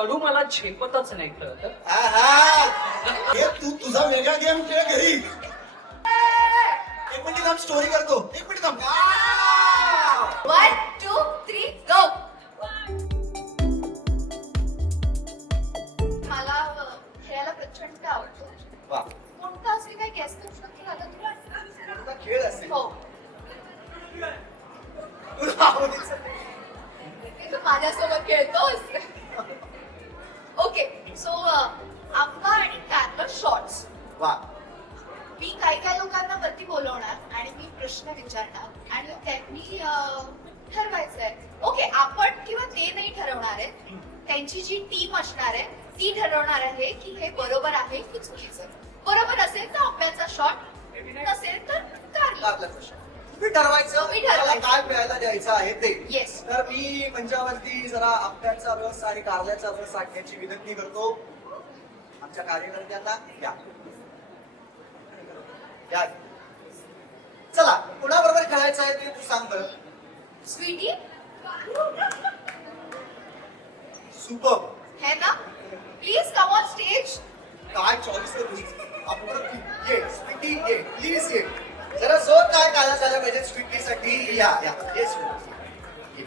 कडू मला झेपतच नाही कळत. हे तू तुझा वेगळा गेम खेळ घरी. एक मिनिट थांब, स्टोरी करतो. एक मिनिट थांब. 1 2 3 गो. मला खेळायला प्रचंड आवडतो. वा, कोणता असेल काही गेस करू शकतो का तुला? कोणता खेळ असेल हो, तुला आवडीचा? ते तू माझ्यासोबत खेळतोस. ओके, सो आंबा आणि कॅरल शॉर्ट्स. वा, मी काही लोकांना वरती बोलवणार आणि मी प्रश्न विचारणार आणि त्यांनी ठरवायचंय. ओके, आपण किंवा ते नाही ठरवणार आहे. त्यांची जी टीम असणार आहे ती ठरवणार आहे की हे बरोबर आहे की चुकीचं. बरोबर असेल तर आंब्याचा शॉट, नसेल तर कारला. कारल्याचा शॉट. तुम्ही ठरवायचं तुम्ही ठरवायचं. मला काय प्यायला द्यायचं आहे ते. Yes. तर मी मंचावरती जरा आंब्याचा रस आणि कारल्याचा रस सांगण्याची विनंती करतो आमच्या कार्यकर्त्यांना. या चला, कुणाबरोबर खेळायचं आहे ते तू सांग बरं. स्वीटी सुपर. है ना? Please come on stage. काय चॉईस आहे तुझी. आपण ये स्वीटी, ये प्लीज ये. जरा जोर काय काला झाला पाहिजे स्वीटीसाठी. या या ये स्वीटी.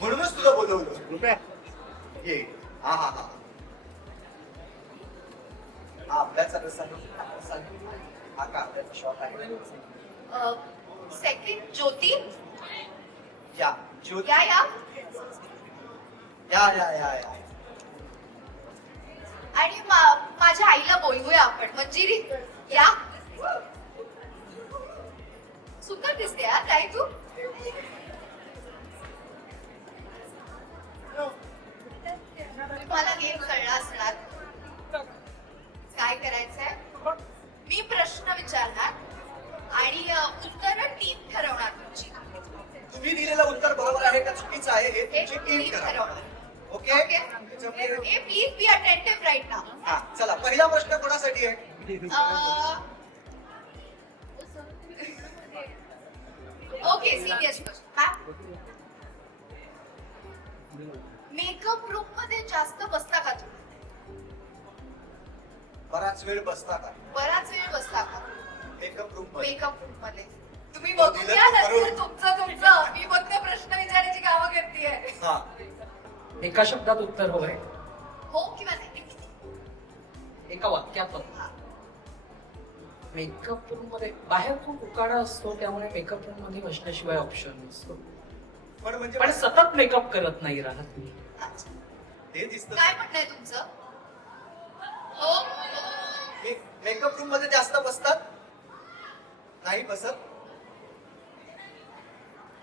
म्हणूनच तुला बोलवलं रुपया. ये. हा हा हा हा आंब्याचा रस आहे. हा कांद्याचा शॉट आहे. सेकंड ज्योती. या ज्योती. या या या या या या. आणि माझ्या आईला बोलवूया आपण. मंजिरी या. सुंदर दिसते यार ताई तू. मला गेम कळला असणार. काय करायचंय, मी प्रश्न विचारणार आणि उत्तर टीम ठरवणार तुमची. तुम्ही दिलेलं उत्तर बरोबर आहे का चुकीचं आहे हे हे तुमची टीम टीम करा. ठरवणार. ओके. ए please be attentive right now. हा चला, पहिला प्रश्न कोणासाठी आहे. Okay, serious question. Makeup room मध्ये जास्त बसता का तुम्ही? बराच वेळ बसता का बराच वेळ बसता का मेकअप रूम मध्ये. मेकअप रूम मध्ये? तुम्ही बघून घ्या नंतर तुमचं. मी फक्त प्रश्न विचारायची कामं करतेय. हा एका शब्दात उत्तर हवंय, हो किंवा नाही? एका वाक्यात. मेकअप रूम मध्ये बाहेर खूप उकाडा असतो, त्यामुळे मेकअप रूम मध्ये बसण्याशिवाय ऑप्शन नसतो. पण म्हणजे पण सतत मेकअप करत नाही राहत मी. अच्छा. ते दिसत. काय म्हणणं आहे तुमचं? हो. मेकअप रूम मध्ये जास्त बसतात नाही बसत.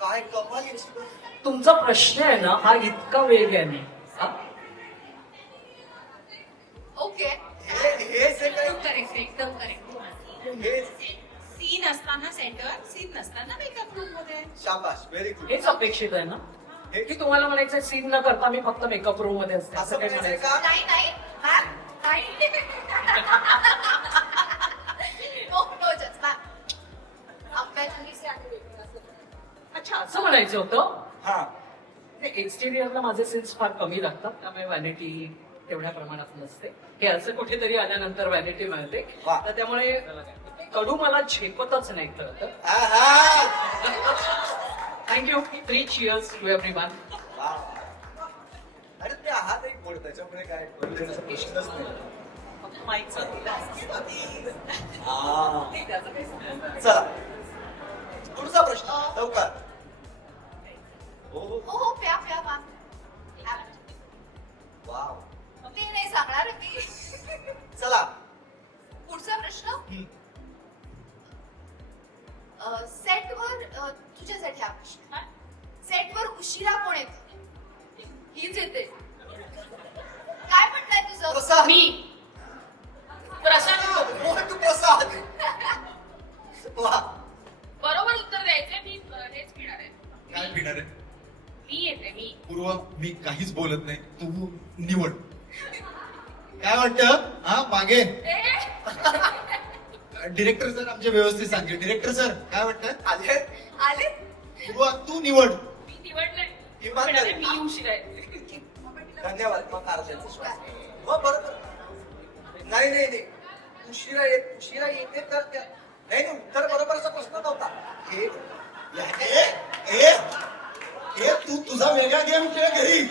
काय कमाल आहे. तुमचा प्रश्न आहे ना हा इतका वेगाने. ओके, हे जे काही करेक्ट, एकदम करेक्ट. हे सीन असताना सेंटर, सीन नसताना मेकअप रूम मध्ये. शाबाश, व्हेरी गुड. हेच अपेक्षित आहे ना, की तुम्हाला म्हणायचं सीन न करता मी फक्त मेकअप रूम मध्ये असते असं असं काही म्हणायचंय म्हणायचं. का. नाही नाही मॅम, नाही. नो नो जज मॅम. आंब्याची अच्छा, असं म्हणायचं होतं. हा एक्सटेरियरला माझे सीन्स फार कमी लागतात, त्यामुळे व्हॅनिटी तेवढ्या प्रमाणात नसते. हे असं कुठेतरी आल्यानंतर व्हॅनिटी मिळते. वा. तर त्यामुळे कडू मला झेपतच नाही कळत. आहा. थँक्यू. 3 cheers to everyone. वा. अरे ते आहात एक गोड, त्याच्यामुळे काय बोलू देण्याचा प्रश्नच नाही. हा. चला, पुढचा प्रश्न लवकर. हो हो प्या प्या मॅम. वाव. ते नाही सांगणार मी. चला. पुढचा प्रश्न. सेटवर तुझ्यासाठी हा प्रश्न. सेटवर उशिरा कोण येतो? हीच येते. काय म्हणताय तुझं? प्रसाद. मी. प्रसाद. तू प्रसाद. वा. बरोबर उत्तर द्यायचंय. मी हेच घेणार आहे. काय पिणार आहे. मी येते. मी पूर्व मी काहीच बोलत नाही, तू निवड. काय वाटतं. हा मागे डिरेक्टर सर आमचे व्यवस्थित सांगते. डिरेक्टर सर काय वाटतं. आले. आले. पूर्वा तू निवड. मी पण इमानदारी आता मी उशिरा येते. धन्यवाद मग कारच्याचा श्वास हो बरोबर नाही नाही नाही उशिरा येते तर नाही नाही उत्तर बरोबरचा प्रश्न नव्हता हे तू तुझा वेगळा गेम खेळ घरी.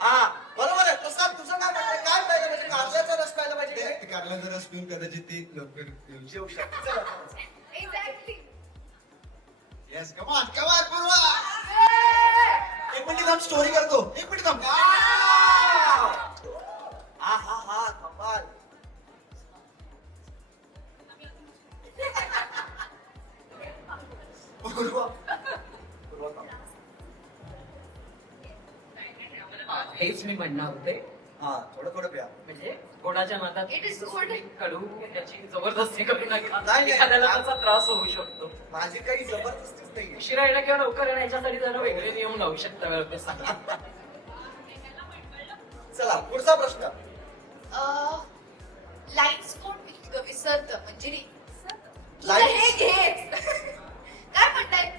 हा बरोबर आहे तसा तुझं काय म्हणणं काय पाहिजे म्हणजे कारल्याचा रस पाहिला पाहिजे की नाही? कारल्याचा रस पिऊन कदाचित ते लवकर येऊ जेवू शकतो. चला. एक्झॅक्टली येस कमान पूर्वा. एक मिनिट थांब स्टोरी करतो. एक मिनिट थांब. हा हा हा कमाल पूर्वा. पूर्वा कमाल. हेच मी म्हणणार होते हा थोडं थोडं प्या म्हणजे कोणाच्या नादात It is good. कडू त्याची जबरदस्ती करू नका नाही. एखाद्याला त्याचा त्रास होऊ शकतो. माझी काही जबरदस्तीच नाही उशिरा येणं किंवा लवकर येणं याच्यासाठी जरा वेगळे नियम लावू शकता वेळ सांगा. चला पुढचा प्रश्न लाईन्स कोण विसरतं म्हणजे रे. Lines? हे घे काय म्हणताय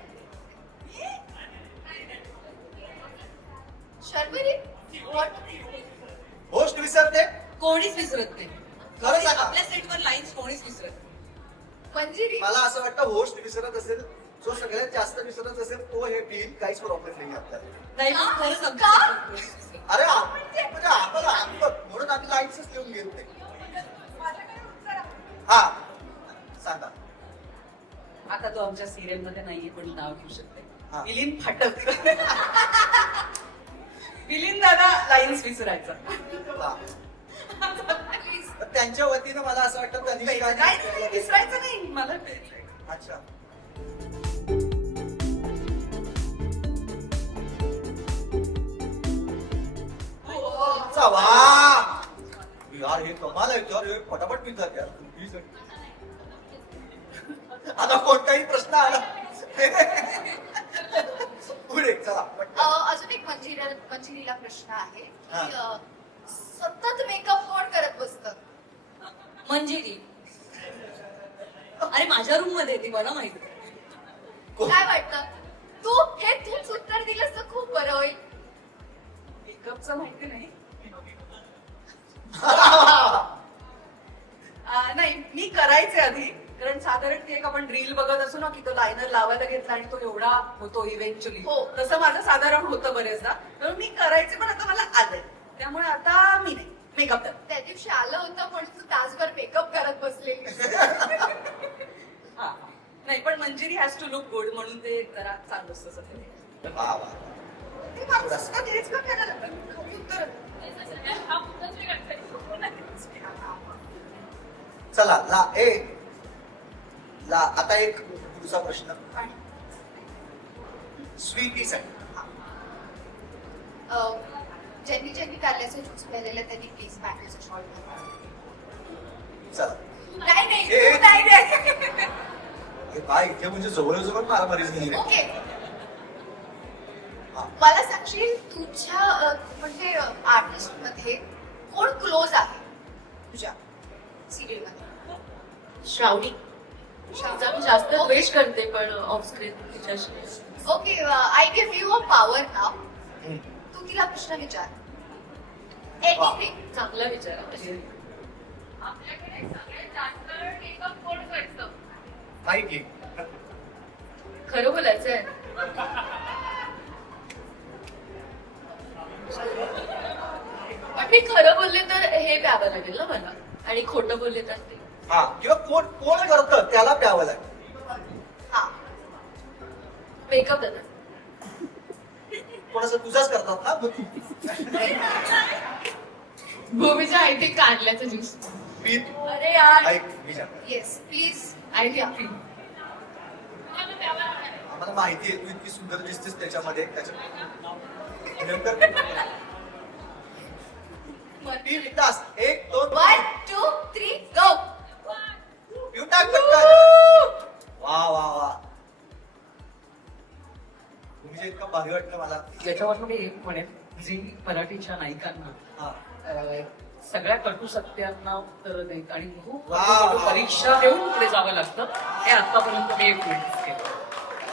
शर्वरी होस्ट विसरते कोणीच विसरत नाही. खरं सांगा. आपल्या सेटवर लाईन्स कोणीच विसरत नाही. मंजिरी मला असं वाटतं होस्ट विसरत असेल जो सगळ्यात जास्त विसरत असेल तो हे पिल काहीच प्रॉब्लेम नाही आपल्याला नाही मग खरंच का? आमच्या set वर कोणीच विसरत नाही. अरे म्हणजे आम्हाला म्हणून आम्ही लाईन्सच लिहून घेत नाही हा सांगा आता तो आमच्या सिरियल मध्ये नाहीये पण नाव घेऊ हा. शकते मिलिंद फाटक. मिलिंद दादा लाईन्स विसरायचा. हा. तर त्यांच्या वतीनं मला असं वाटतं नाही, तनिष्का विसरायचं नाही मला अच्छा चा वा यार हे कमाल आहे यार हे फटाफट पितात यार आता कोणताही प्रश्न आला पुढे चला पटकन. अजून एक मंजिरीला प्रश्न आहे हा. की सतत मेकअप कोण करत बसतं मंजिरी अरे माझ्या रूम मध्ये ती मला माहिती. काय वाटतं तूच उत्तर दिलंस तर खूप बरं होईल. मेकअपचं माहिती नाही. नाही मी करायचे आधी कारण साधारण ते एक आपण रील बघत असू ना की तो लायनर लावायला घेतला आणि तो एवढा होतो इव्हेंच्युअली हो. तसं माझं साधारण होतं बरेचदा तर मी करायचे पण आता मला आलंय त्यामुळे आता मी नाही मेकअप तर त्या दिवशी आलं होतं म्हणून तू तासभर मेकअप करत बसलेली. हा नाही पण Manjiri has to look good म्हणून ते जरा चांगलं असतं सगळं. वा वा ते माणूस का तेच का करायला लागलं? खरी उत्तरं. चला ला आता एक पुढचा प्रश्न स्वीटीसाठी ज्यांनी कारल्याचा ज्यूस प्यायलेला त्यांनी प्लीज पॅकेजचा शॉर्ट चला नाही ए, तू नाही रे. हे काय इथे म्हणजे जवळजवळ मारामारी झाली रे. ओके हा. मला सांगशील तुझ्या म्हणजे आर्टिस्ट मध्ये कोण क्लोज आहे तुझ्या सिरियल मध्ये श्रावणी तिचा मी जास्त द्वेष करते पण ऑफ स्क्रीन तिच्याशी. Okay I give you a power नाव हम्म. तू तिला प्रश्न विचार वा. एनिथिंग. चांगला विचार आहे. आपल्याकडे सगळ्यात जास्त मेकअप कोण करतं माहिती खरं बोलायचंय पण मी खरं बोलले तर हे प्यावं लागेल ना मला आणि खोटं बोलले तर ते. हा किंवा कोण कोण करतं त्याला प्यावं लागेल हा मेकअप दादा कोणाचं तुझाच करतात ना मग तू भूमीच्या आय थिंक कारल्याचं ज्यूस. पी अरे यार ऐक विचार येस प्लीज आय थिंक आम्हाला माहिती आहे तू इतकी सुंदर दिसतेस त्याच्यामध्ये पी विकास 1 2 1 2 3 गो. पिऊन टाक पटकन. वा वा वा तुम्ही इतकं भारी वाटलं मला याच्यावरून मी एक म्हणेन जी मराठीच्या नायिकांना हा सगळ्या कटू सत्यांना उत्तर देत आणि खूप वा. मोठी परीक्षा देऊन पुढे जावं लागतं हे आतापर्यंत मी एक witness केलं.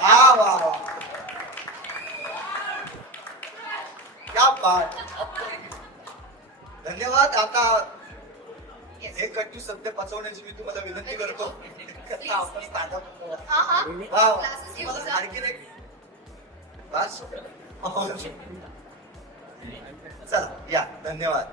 वा वा वा क्या बात. धन्यवाद. आता हे कट्टू सत्य पचवण्याची मी तुम्हाला विनंती करतो. आता आपण stand up करू. हा हा वाव. Classes घेऊन मला जा. आणखीन एक बस. चला या. धन्यवाद.